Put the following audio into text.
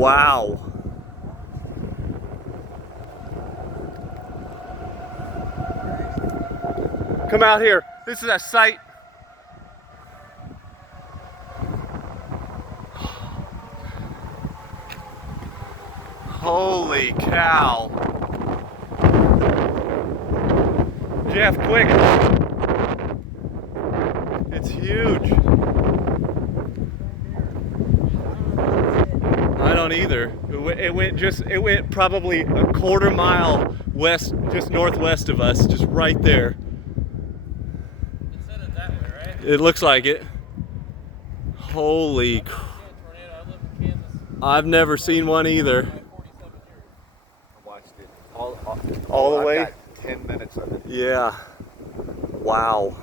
Wow. Come out here. This is a sight. Holy cow. Jeff, quick. It's huge. I don't either. It went probably a quarter mile west, just northwest of us, just right there. It's headed that way, right? It looks like it. Holy crap. I've never seen one either. I watched it All the way? I've got 10 minutes of it. Yeah. Wow.